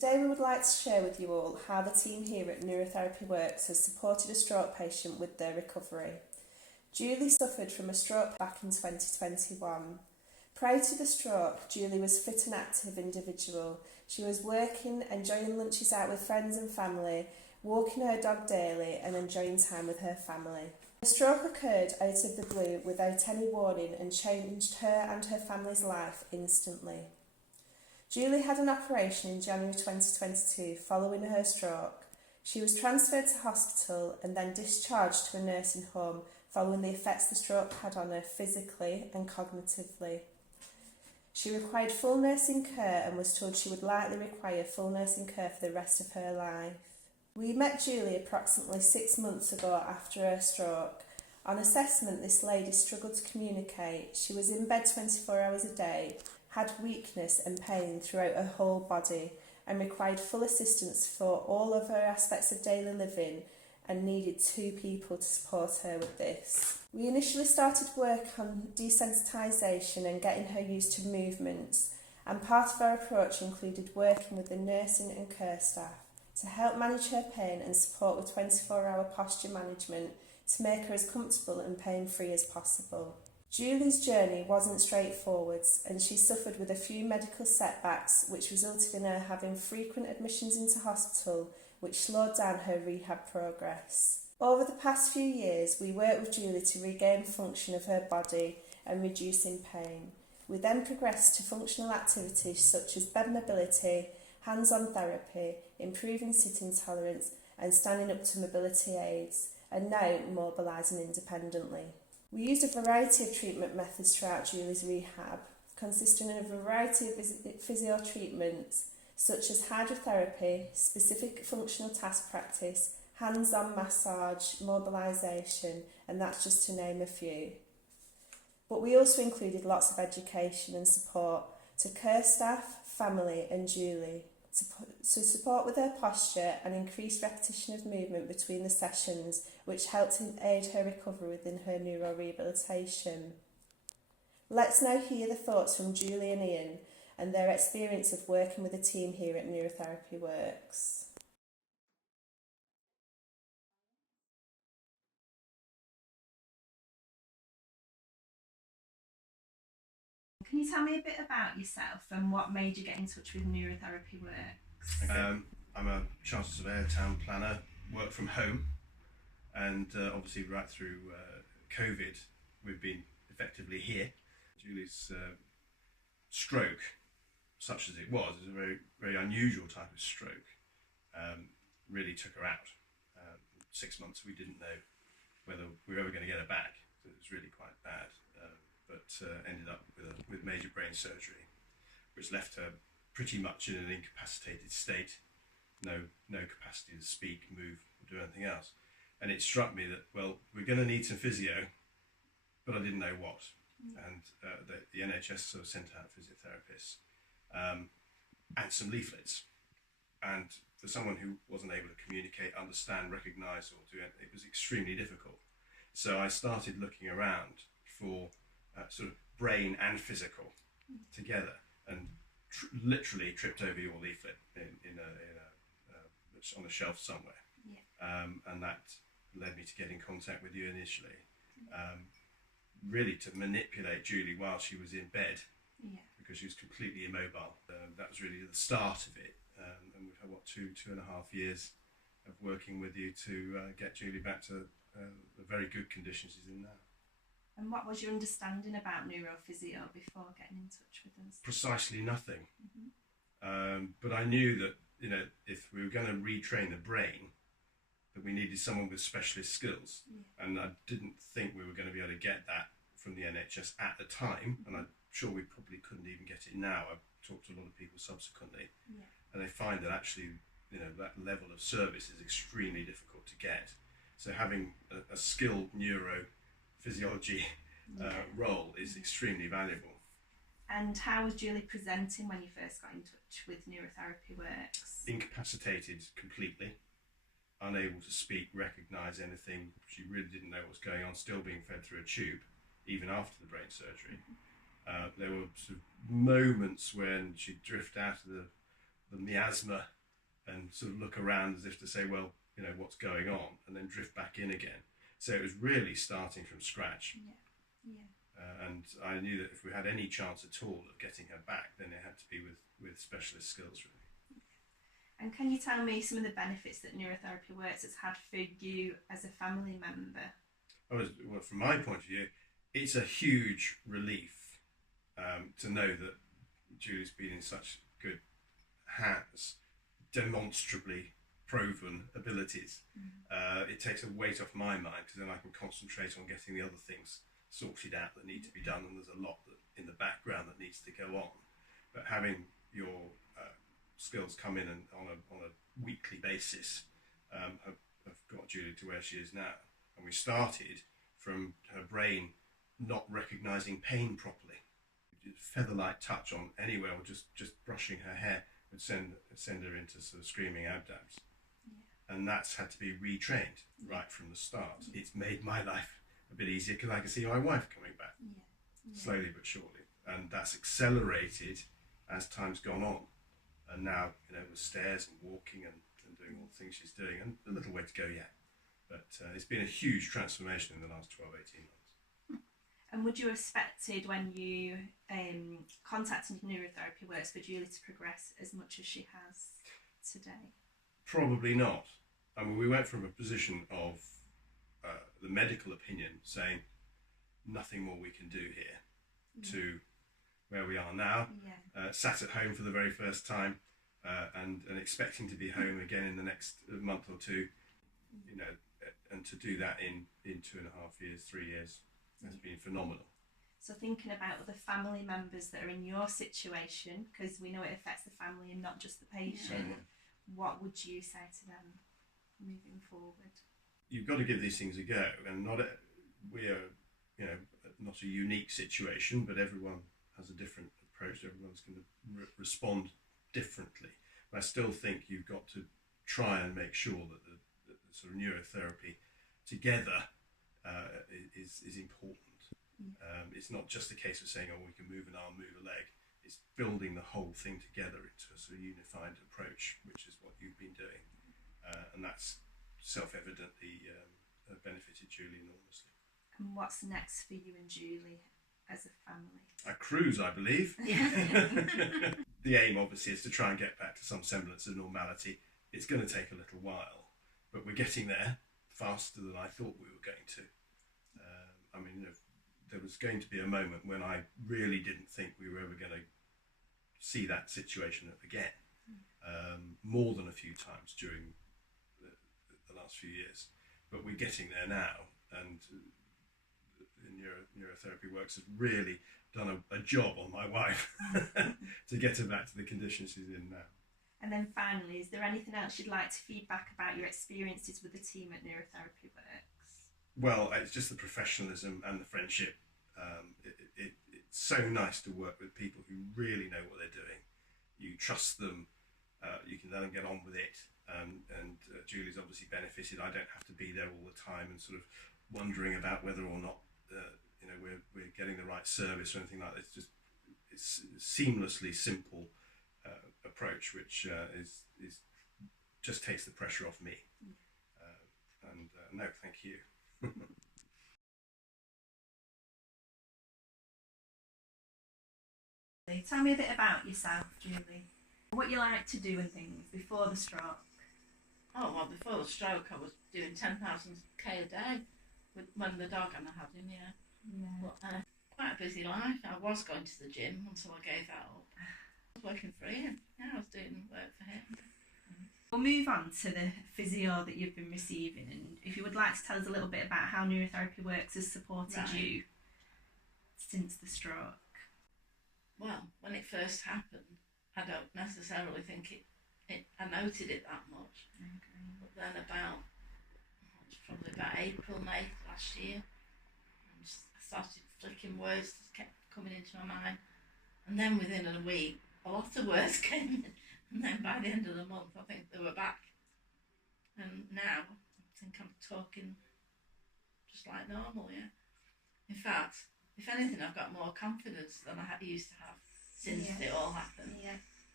Today we would like to share with you all how the team here at Neurotherapy Works has supported a stroke patient with their recovery. Julie suffered from a stroke back in 2021. Prior to the stroke, Julie was a fit and active individual. She was working, enjoying lunches out with friends and family, walking her dog daily and enjoying time with her family. The stroke occurred out of the blue without any warning and changed her and her family's life instantly. Julie had an operation in January 2022 following her stroke. She was transferred to hospital and then discharged to a nursing home following the effects the stroke had on her physically and cognitively. She required full nursing care and was told she would likely require full nursing care for the rest of her life. We met Julie approximately 6 months ago after her stroke. On assessment, this lady struggled to communicate. She was in bed 24 hours a day, had weakness and pain throughout her whole body, and required full assistance for all of her aspects of daily living and needed 2 people to support her with this. We initially started work on desensitisation and getting her used to movements, and part of our approach included working with the nursing and care staff to help manage her pain and support with 24-hour posture management to make her as comfortable and pain-free as possible. Julie's journey wasn't straightforward and she suffered with a few medical setbacks which resulted in her having frequent admissions into hospital which slowed down her rehab progress. Over the past few years we worked with Julie to regain function of her body and reducing pain. We then progressed to functional activities such as bed mobility, hands-on therapy, improving sitting tolerance and standing up to mobility aids, and now mobilising independently. We used a variety of treatment methods throughout Julie's rehab, consisting of a variety of physio treatments such as hydrotherapy, specific functional task practice, hands-on massage, mobilisation, and that's just to name a few. But we also included lots of education and support to care staff, family and Julie to support with her posture and increased repetition of movement between the sessions, which helped aid her recovery within her neurorehabilitation. Let's now hear the thoughts from Julie and Ian and their experience of working with the team here at Neurotherapy Works. Can you tell me a bit about yourself and what made you get in touch with Neurotherapy Works? I'm a chartered surveyor, town planner, work from home, and obviously right through COVID we've been effectively here. Julie's stroke, such as it was, is a very, very unusual type of stroke, really took her out. 6 months we didn't know whether we were ever going to get her back, so it was really quite bad. But ended up with major brain surgery, which left her pretty much in an incapacitated state, no capacity to speak, move, or do anything else. And it struck me that, well, we're going to need some physio, but I didn't know what. And the NHS sort of sent out physiotherapists and some leaflets. And for someone who wasn't able to communicate, understand, recognise, or do anything, it was extremely difficult. So I started looking around for sort of brain and physical together, and literally tripped over your leaflet it's on a shelf somewhere. And that led me to get in contact with you initially, really to manipulate Julie while she was in bed, because she was completely immobile. That was really the start of it, and we've had 2.5 years of working with you to get Julie back to the very good condition she's in now. And what was your understanding about neurophysio before getting in touch with us? Precisely nothing. But I knew that, if we were going to retrain the brain, that we needed someone with specialist skills. And I didn't think we were going to be able to get that from the NHS at the time, and I'm sure we probably couldn't even get it now. I've talked to a lot of people subsequently, and they find that actually, that level of service is extremely difficult to get. So having a skilled neurophysiology role is extremely valuable. And how was Julie presenting when you first got in touch with Neurotherapy Works? Incapacitated completely, unable to speak, recognise anything. She really didn't know what was going on, still being fed through a tube, even after the brain surgery. There were sort of moments when she'd drift out of the miasma and sort of look around as if to say, well, you know, what's going on, and then drift back in again. So it was really starting from scratch. And I knew that if we had any chance at all of getting her back, then it had to be with specialist skills, really. And can you tell me some of the benefits that Neurotherapy Works has had for you as a family member? Well, from my point of view, it's a huge relief to know that Julie's been in such good hands, demonstrably proven abilities. It takes a weight off my mind, because then I can concentrate on getting the other things sorted out that need to be done, and there's a lot in the background that needs to go on. But having your skills come in and on a weekly basis have got Julie to where she is now. And we started from her brain not recognising pain properly. Feather-like touch on anywhere, or just brushing her hair would send her into sort of screaming abdabs. And that's had to be retrained right from the start. It's made my life a bit easier, because I can see my wife coming back slowly but surely, and that's accelerated as time's gone on. And now, you know, with stairs and walking and doing all the things she's doing, and a little way to go yet. But it's been a huge transformation in the last 12, 18 months. And would you have expected, when you contacted Neurotherapy Works, for Julie to progress as much as she has today? Probably not. I mean, we went from a position of the medical opinion saying nothing more we can do here, to where we are now, sat at home for the very first time, and expecting to be home again in the next month or two, you know, and to do that in 2.5 years, 3 years has been phenomenal. So thinking about other family members that are in your situation, because we know it affects the family and not just the patient, what would you say to them moving forward? You've got to give these things a go, and we are, you know, not a unique situation, but everyone has a different approach. Everyone's going to respond differently. But I still think you've got to try and make sure that the sort of neurotherapy together is important. It's not just a case of saying, oh, we can move an arm, move a leg. It's building the whole thing together into a sort of unified approach, which is what you've been doing. And that's self-evidently benefited Julie enormously. And what's next for you and Julie as a family? A cruise, I believe. The aim, obviously, is to try and get back to some semblance of normality. It's going to take a little while, but we're getting there faster than I thought we were going to. I mean, you know, there was going to be a moment when I really didn't think we were ever going to see that situation again, more than a few times during the last few years. But we're getting there now, and Neurotherapy Works has really done a job on my wife to get her back to the condition she's in now. And then finally, is there anything else you'd like to feedback about your experiences with the team at Neurotherapy Works? Well, it's just the professionalism and the friendship. It's so nice to work with people who really know what they're doing. You trust them, you can let them get on with it, and Julie's obviously benefited. I don't have to be there all the time and sort of wondering about whether or not you know, we're getting the right service or anything like that. It's seamlessly simple approach, which is just takes the pressure off me. And no, thank you. Tell me a bit about yourself, Julie. What you like to do and things before the stroke. Oh, well, before the stroke, I was doing 10,000 K a day when the dog and I had him, But quite a busy life. I was going to the gym until I gave that up. I was working for him. I was doing work for him. We'll move on to the physio that you've been receiving, and if you would like to tell us a little bit about how Neurotherapy Works has supported you since the stroke. Well, when it first happened, I don't necessarily think I noted it that much. Okay. But then probably about April, May last year, I started flicking words that kept coming into my mind. And then within a week, a lot of words came in. And then by the end of the month, I think they were back. And now, I think I'm talking just like normal, In fact, if anything, I've got more confidence than I used to have since it all happened.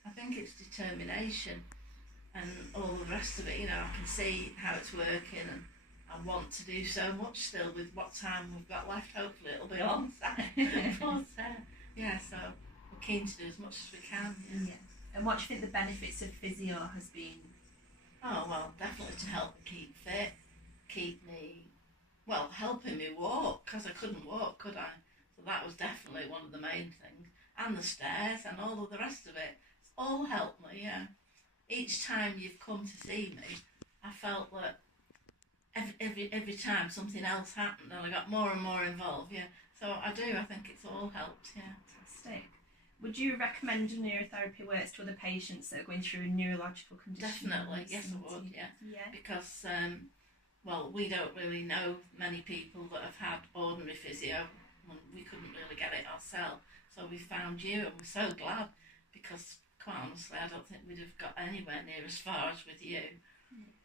I think it's determination and all the rest of it. You know, I can see how it's working, and I want to do so much still with what time we've got left. Hopefully it'll be a long time. But yeah, so we're keen to do as much as we can. Yeah. And what do you think the benefits of physio has been? Oh, well, definitely to help me keep fit, helping me walk, because I couldn't walk, could I? So that was definitely one of the main things. And the stairs and all of the rest of it. It's all helped me, yeah. Each time you've come to see me, I felt that every time something else happened and I got more and more involved, yeah. So I think it's all helped, yeah. Fantastic. Would you recommend neurotherapy works to other patients that are going through neurological conditions? Definitely, yes I would, yeah. Because, we don't really know many people that have had ordinary physio. We couldn't really get it ourselves. So we found you, and we're so glad, because quite honestly I don't think we'd have got anywhere near as far as with you.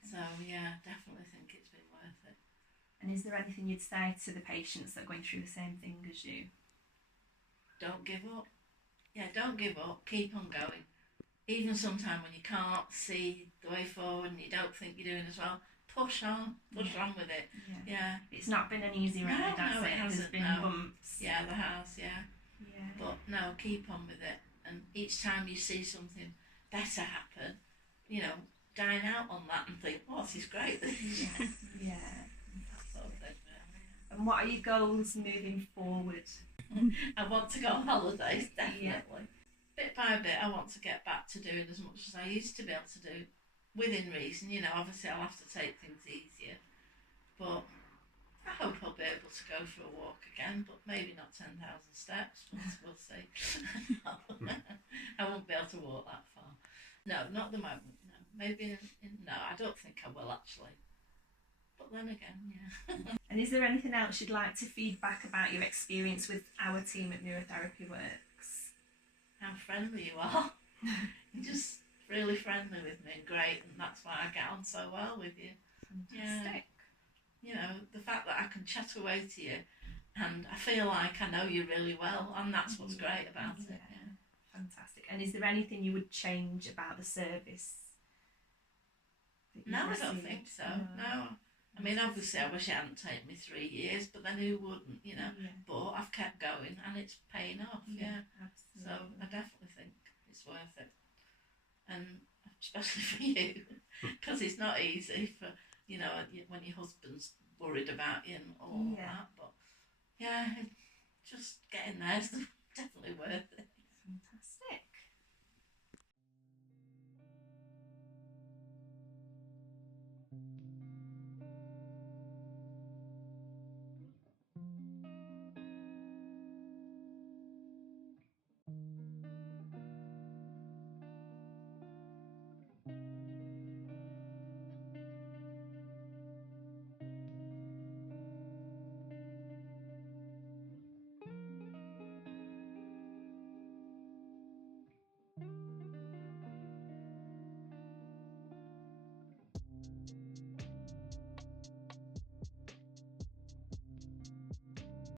So yeah, definitely think it's been worth it. And is there anything you'd say to the patients that are going through the same thing as you? Don't give up. Yeah, don't give up. Keep on going. Even sometimes when you can't see the way forward and you don't think you're doing as well, push on. Push on with it. Yeah. It's not been an easy ride, has it? It hasn't. There's been bumps. Yeah, there has, yeah. But no, keep on with it. And each time you see something better happen, dine out on that and think, oh, this is great. Yeah. That sort of thing. And what are your goals moving forward? I want to go on holidays, definitely. Bit by bit, I want to get back to doing as much as I used to be able to do, within reason. Obviously I'll have to take things easier, but I hope I'll be able to go for a walk again, but maybe not 10,000 steps. We'll see. I won't be able to walk that far. No, not at the moment. No, maybe no. I don't think I will actually. But then again, yeah. And is there anything else you'd like to feedback about your experience with our team at Neurotherapy Works? How friendly you are. You're just really friendly with me and great, and that's why I get on so well with you. Fantastic. Yeah. The fact that I can chat away to you and I feel like I know you really well, and that's what's great about it. Yeah. Fantastic. And is there anything you would change about the service? No, I don't think so. No. I mean, obviously, I wish it hadn't taken me 3 years, but then who wouldn't, But I've kept going, and it's paying off, yeah. Absolutely. So I definitely think it's worth it. And especially for you, because it's not easy for, when your husband's worried about you and all that. But, yeah, just getting there is definitely worth it.